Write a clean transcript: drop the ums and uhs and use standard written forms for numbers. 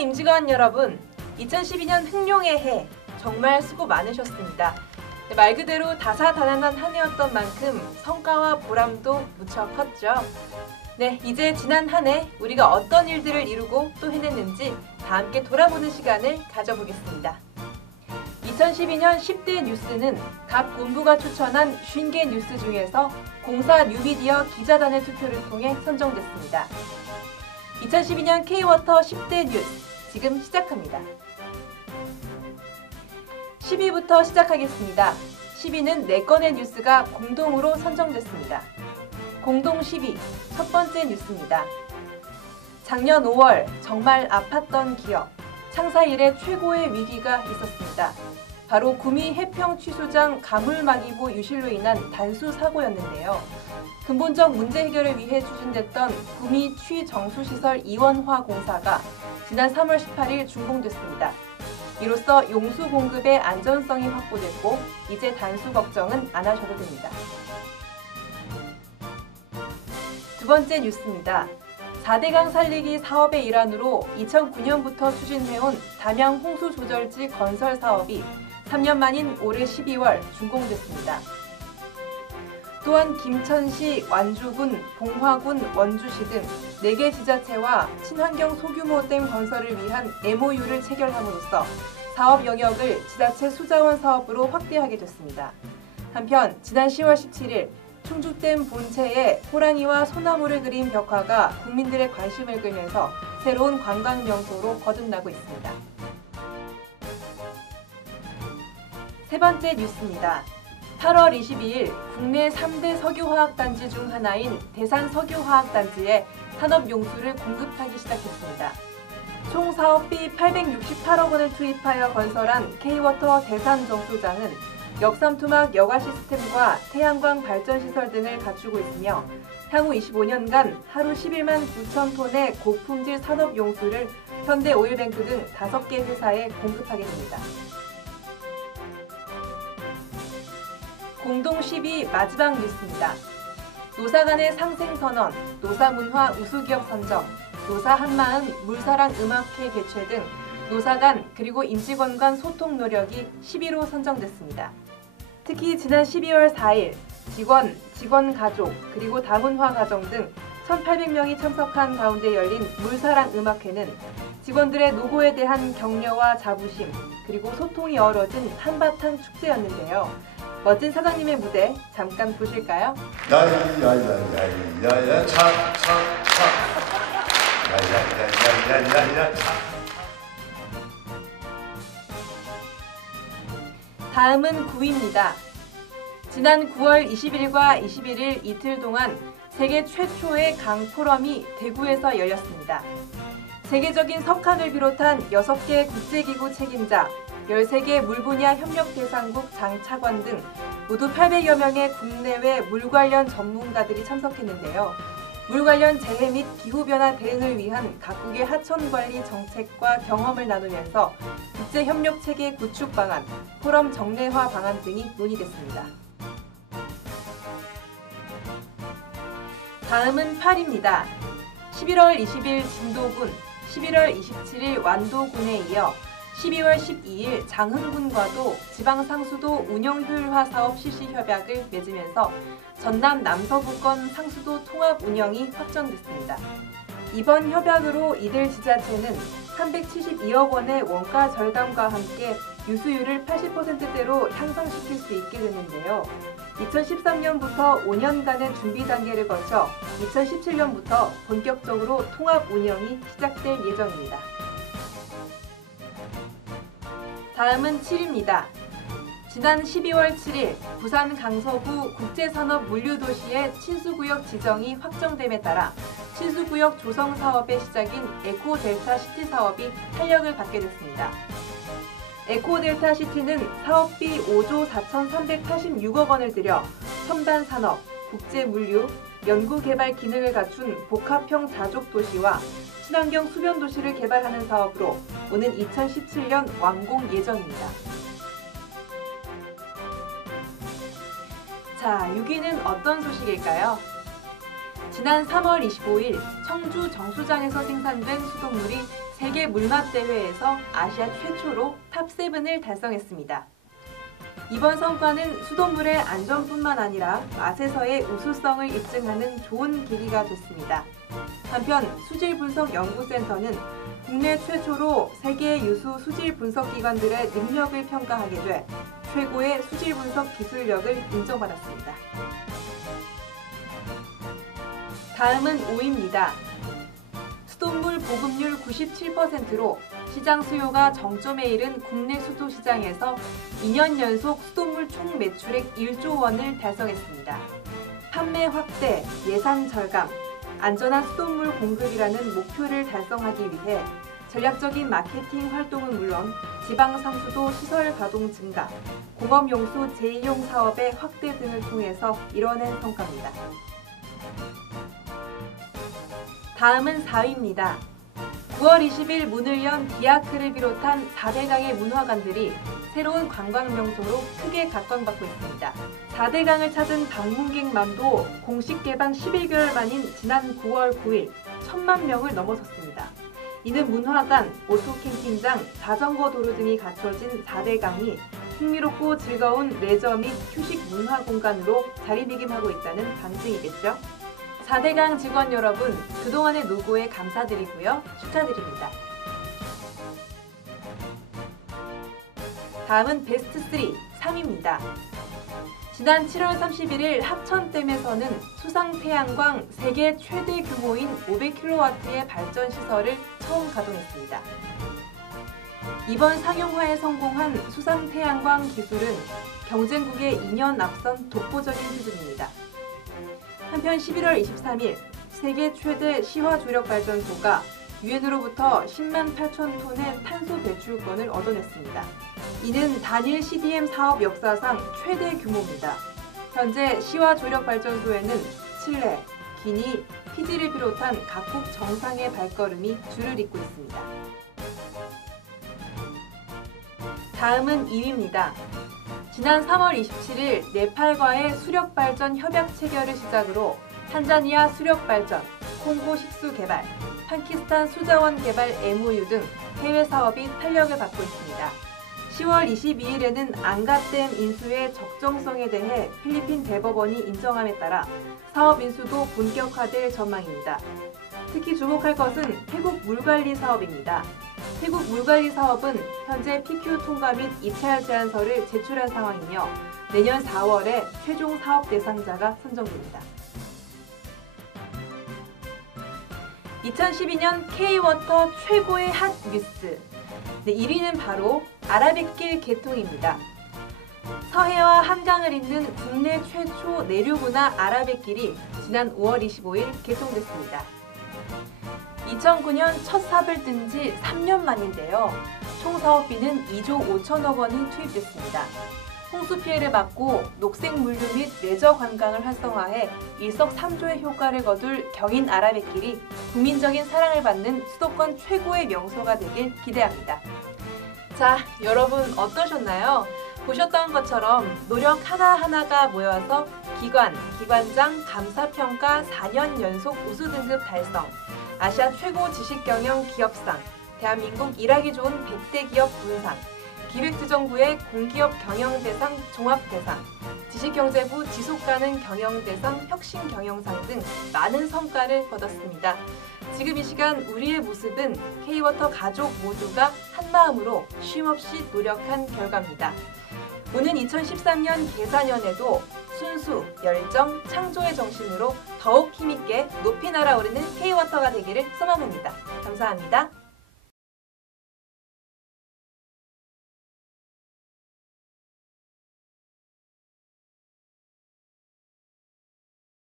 임직원 여러분, 2012년 흑룡의 해 정말 수고 많으셨습니다. 말 그대로 다사다난한 한 해였던 만큼 성과와 보람도 무척 컸죠. 네, 이제 지난 한 해 우리가 어떤 일들을 이루고 또 해냈는지 다 함께 돌아보는 시간을 가져보겠습니다. 2012년 10대 뉴스는 각 본부가 추천한 50개 뉴스 중에서 공사 뉴미디어 기자단의 투표를 통해 선정됐습니다. 2012년 K-워터 10대 뉴스 지금 시작합니다. 10위부터 시작하겠습니다. 10위는 4건의 뉴스가 공동으로 선정됐습니다. 공동 10위 첫 번째 뉴스입니다. 작년 5월 정말 아팠던 기억, 창사 이래 최고의 위기가 있었습니다. 바로 구미 해평 취수장 가물막이보 유실로 인한 단수 사고였는데요. 근본적 문제 해결을 위해 추진됐던 구미 취정수시설 이원화 공사가 지난 3월 18일 준공됐습니다. 이로써 용수 공급의 안전성이 확보됐고 이제 단수 걱정은 안 하셔도 됩니다. 두 번째 뉴스입니다. 4대강 살리기 사업의 일환으로 2009년부터 추진해온 담양 홍수조절지 건설 사업이 3년 만인 올해 12월 준공됐습니다. 또한 김천시, 완주군, 봉화군, 원주시 등 4개 지자체와 친환경 소규모 댐 건설을 위한 MOU를 체결함으로써 사업 영역을 지자체 수자원 사업으로 확대하게 됐습니다. 한편 지난 10월 17일 충주댐 본체에 호랑이와 소나무를 그린 벽화가 국민들의 관심을 끌면서 새로운 관광 명소로 거듭나고 있습니다. 세 번째 뉴스입니다. 8월 22일 국내 3대 석유화학단지 중 하나인 대산석유화학단지에 산업용수를 공급하기 시작했습니다. 총 사업비 868억 원을 투입하여 건설한 K-워터 대산정수장은 역삼투막 여과 시스템과 태양광 발전시설 등을 갖추고 있으며 향후 25년간 하루 11만 9천 톤의 고품질 산업용수를 현대오일뱅크 등 5개 회사에 공급하게 됩니다. 공동 10위 마지막 뉴스입니다. 노사 간의 상생선언, 노사문화 우수기업 선정, 노사 한마음 물사랑 음악회 개최 등 노사 간 그리고 임직원 간 소통 노력이 10위로 선정됐습니다. 특히 지난 12월 4일 직원 가족 그리고 다문화 가정 등 1,800명이 참석한 가운데 열린 물사랑 음악회는 직원들의 노고에 대한 격려와 자부심 그리고 소통이 어우러진 한바탕 축제였는데요. 멋진 사장님의 무대 잠깐 보실까요? 야야야야야야 차차차 야야야야야야야 차. 다음은 9위입니다. 지난 9월 20일과 21일 이틀 동안 세계 최초의 강 포럼이 대구에서 열렸습니다. 세계적인 석학을 비롯한 6개 국제기구 책임자, 13개 물 분야 협력 대상국 장차관 등 모두 800여 명의 국내외 물 관련 전문가들이 참석했는데요. 물 관련 재해 및 기후변화 대응을 위한 각국의 하천 관리 정책과 경험을 나누면서 국제협력 체계 구축 방안, 포럼 정례화 방안 등이 논의됐습니다. 다음은 8위입니다. 11월 20일 진도군, 11월 27일 완도군에 이어 12월 12일 장흥군과도 지방상수도 운영효율화 사업 실시 협약을 맺으면서 전남 남서부권 상수도 통합 운영이 확정됐습니다. 이번 협약으로 이들 지자체는 372억 원의 원가 절감과 함께 유수율을 80%대로 향상시킬 수 있게 됐는데요. 2013년부터 5년간의 준비 단계를 거쳐 2017년부터 본격적으로 통합 운영이 시작될 예정입니다. 다음은 7위입니다. 지난 12월 7일 부산 강서구 국제산업물류도시의 친수구역 지정이 확정됨에 따라 친수구역 조성 사업의 시작인 에코델타시티 사업이 탄력을 받게 됐습니다. 에코델타시티는 사업비 5조 4,386억 원을 들여 첨단산업, 국제물류, 연구개발 기능을 갖춘 복합형 자족도시와 친환경 수변도시를 개발하는 사업으로 오는 2017년 완공 예정입니다. 자, 6위는 어떤 소식일까요? 지난 3월 25일 청주 정수장에서 생산된 수돗물이 세계 물맛 대회에서 아시아 최초로 탑7을 달성했습니다. 이번 성과는 수돗물의 안전뿐만 아니라 맛에서의 우수성을 입증하는 좋은 계기가 됐습니다. 한편 수질분석연구센터는 국내 최초로 세계 유수 수질분석기관들의 능력을 평가하게 돼 최고의 수질분석 기술력을 인정받았습니다. 다음은 5위입니다. 수돗물 보급률 97%로 시장 수요가 정점에 이른 국내 수도 시장에서 2년 연속 수돗물 총 매출액 1조 원을 달성했습니다. 판매 확대, 예산 절감, 안전한 수돗물 공급이라는 목표를 달성하기 위해 전략적인 마케팅 활동은 물론 지방 상수도 시설 가동 증가, 공업용수 재이용 사업의 확대 등을 통해서 이뤄낸 성과입니다. 다음은 4위입니다. 9월 20일 문을 연 디아크를 비롯한 4대강의 문화관들이 새로운 관광 명소로 크게 각광받고 있습니다. 4대강을 찾은 방문객만도 공식 개방 11개월 만인 지난 9월 9일 1,000만 명을 넘어섰습니다. 이는 문화관, 오토캠핑장, 자전거 도로 등이 갖춰진 4대강이 흥미롭고 즐거운 레저 및 휴식 문화 공간으로 자리매김하고 있다는 방증이겠죠. 4대강 직원 여러분, 그동안의 노고에 감사드리고요. 축하드립니다. 다음은 베스트 3, 3위입니다. 지난 7월 31일 합천댐에서는 수상태양광 세계 최대 규모인 500kW의 발전 시설을 처음 가동했습니다. 이번 상용화에 성공한 수상태양광 기술은 경쟁국에 2년 앞선 독보적인 수준입니다. 한편 11월 23일 세계 최대 시화 조력 발전소가 유엔으로부터 10만 8천 톤의 탄소 배출권을 얻어냈습니다. 이는 단일 CDM 사업 역사상 최대 규모입니다. 현재 시화 조력 발전소에는 칠레, 기니, 피지를 비롯한 각국 정상의 발걸음이 줄을 잇고 있습니다. 다음은 2위입니다. 지난 3월 27일 네팔과의 수력발전 협약 체결을 시작으로 탄자니아 수력발전, 콩고 식수 개발, 파키스탄 수자원 개발 MOU 등 해외 사업이 탄력을 받고 있습니다. 10월 22일에는 앙가댐 인수의 적정성에 대해 필리핀 대법원이 인정함에 따라 사업 인수도 본격화될 전망입니다. 특히 주목할 것은 태국 물관리 사업입니다. 태국 물관리 사업은 현재 PQ 통과 및 입찰 제안서를 제출한 상황이며 내년 4월에 최종 사업 대상자가 선정됩니다. 2012년 K-워터 최고의 핫 뉴스. 1위는 바로 아라뱃길 개통입니다. 서해와 한강을 잇는 국내 최초 내륙운하 아라뱃길이 지난 5월 25일 개통됐습니다. 2009년 첫 삽을 뜬 지 3년 만인데요. 총 사업비는 2조 5천억 원이 투입됐습니다. 홍수 피해를 막고 녹색 물류 및 레저 관광을 활성화해 일석삼조의 효과를 거둘 경인 아라뱃길이 국민적인 사랑을 받는 수도권 최고의 명소가 되길 기대합니다. 자, 여러분 어떠셨나요? 보셨던 것처럼 노력 하나하나가 모여서 기관장 감사평가 4년 연속 우수 등급 달성, 아시아 최고 지식경영 기업상, 대한민국 일하기 좋은 100대 기업 군상, 기획재정부의 공기업 경영대상 종합대상, 지식경제부 지속가능 경영대상 혁신경영상 등 많은 성과를 거뒀습니다. 지금 이 시간 우리의 모습은 K-워터 가족 모두가 한마음으로 쉼없이 노력한 결과입니다. 오는 2013년 개사년에도 순수, 열정, 창조의 정신으로 더욱 힘있게 높이 날아오르는 K-워터가 되기를 소망합니다. 감사합니다.